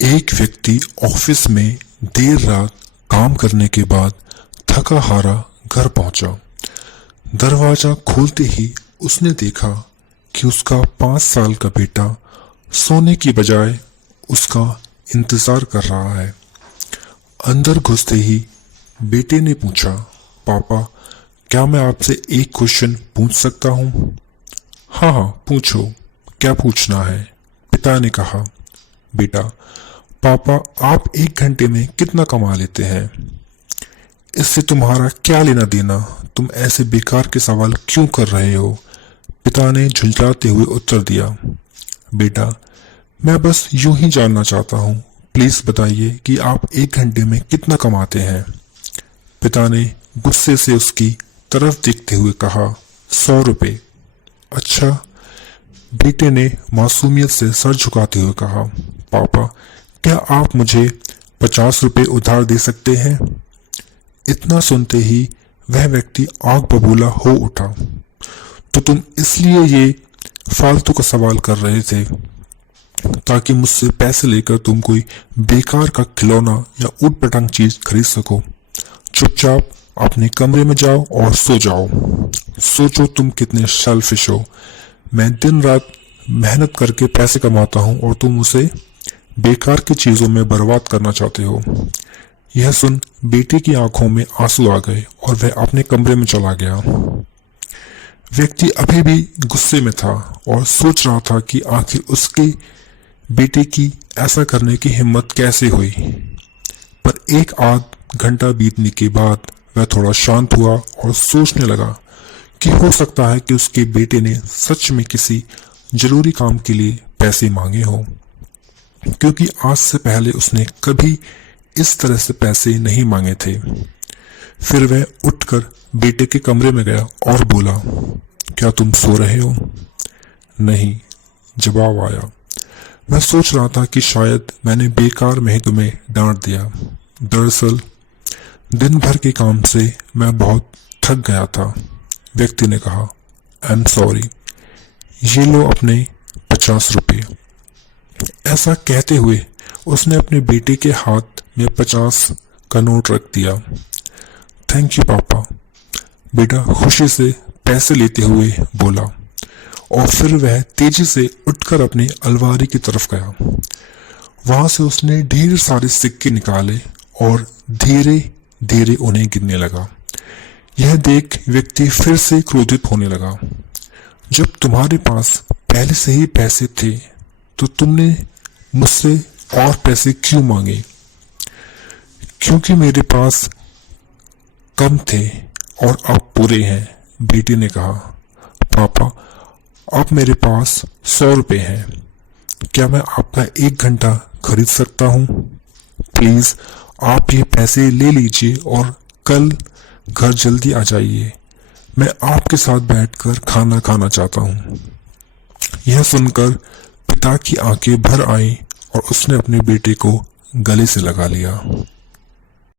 एक व्यक्ति ऑफिस में देर रात काम करने के बाद थका हारा घर पहुंचा। दरवाजा खोलते ही उसने देखा कि उसका 5 साल का बेटा सोने की बजाय उसका इंतजार कर रहा है। अंदर घुसते ही बेटे ने पूछा, पापा क्या मैं आपसे एक क्वेश्चन पूछ सकता हूँ? हाँ हाँ पूछो, क्या पूछना है? पिता ने कहा। बेटा, पापा आप 1 घंटे में कितना कमा लेते हैं? इससे तुम्हारा क्या लेना देना? तुम ऐसे बेकार के सवाल क्यों कर रहे हो? पिता ने झुंझलाते हुए उत्तर दिया। बेटा, मैं बस यूं ही जानना चाहता हूँ, प्लीज बताइए कि आप 1 घंटे में कितना कमाते हैं? पिता ने गुस्से से उसकी तरफ देखते हुए कहा, 100 रुपये। अच्छा, बेटे ने मासूमियत से सर झुकाते हुए कहा, पापा क्या आप मुझे 50 रुपये उधार दे सकते हैं? इतना सुनते ही वह व्यक्ति आग बबूला हो उठा। तो तुम इसलिए ये फालतू का सवाल कर रहे थे ताकि मुझसे पैसे लेकर तुम कोई बेकार का खिलौना या ऊट-पटांग चीज खरीद सको। चुपचाप अपने कमरे में जाओ और सो जाओ। सोचो तुम कितने सेल्फिश हो। मैं दिन रात मेहनत करके पैसे कमाता हूँ और तुम उसे बेकार की चीजों में बर्बाद करना चाहते हो। यह सुन बेटे की आंखों में आंसू आ गए और वह अपने कमरे में चला गया। व्यक्ति अभी भी गुस्से में था और सोच रहा था कि आखिर उसके बेटे की ऐसा करने की हिम्मत कैसे हुई। पर 1 आध घंटा बीतने के बाद वह थोड़ा शांत हुआ और सोचने लगा कि हो सकता है कि उसके बेटे ने सच में किसी जरूरी काम के लिए पैसे मांगे हो, क्योंकि आज से पहले उसने कभी इस तरह से पैसे नहीं मांगे थे। फिर वह उठकर बेटे के कमरे में गया और बोला, क्या तुम सो रहे हो? नहीं, जवाब आया। मैं सोच रहा था कि शायद मैंने बेकार में ही तुम्हें डांट दिया। दरअसल दिन भर के काम से मैं बहुत थक गया था। व्यक्ति ने कहा, आई एम सॉरी, ये लो अपने 50 रुपये। ऐसा कहते हुए उसने अपने बेटे के हाथ में 50 का नोट रख दिया। थैंक यू पापा, बेटा खुशी से पैसे लेते हुए बोला और फिर वह तेजी से उठकर अपनी अलमारी की तरफ गया। वहां से उसने ढेर सारे सिक्के निकाले और धीरे धीरे उन्हें गिनने लगा। यह देख व्यक्ति फिर से क्रोधित होने लगा। जब तुम्हारे पास पहले से ही पैसे थे तो तुमने मुझसे और पैसे क्यों मांगे? क्योंकि मेरे पास कम थे और अब पूरे हैं, बेटी ने कहा। पापा अब मेरे पास 100 रुपये हैं, क्या मैं आपका 1 घंटा खरीद सकता हूँ? प्लीज आप ये पैसे ले लीजिए और कल घर जल्दी आ जाइए। मैं आपके साथ बैठकर खाना खाना चाहता हूँ। यह सुनकर पिता की आंखें भर आईं और उसने अपने बेटे को गले से लगा लिया।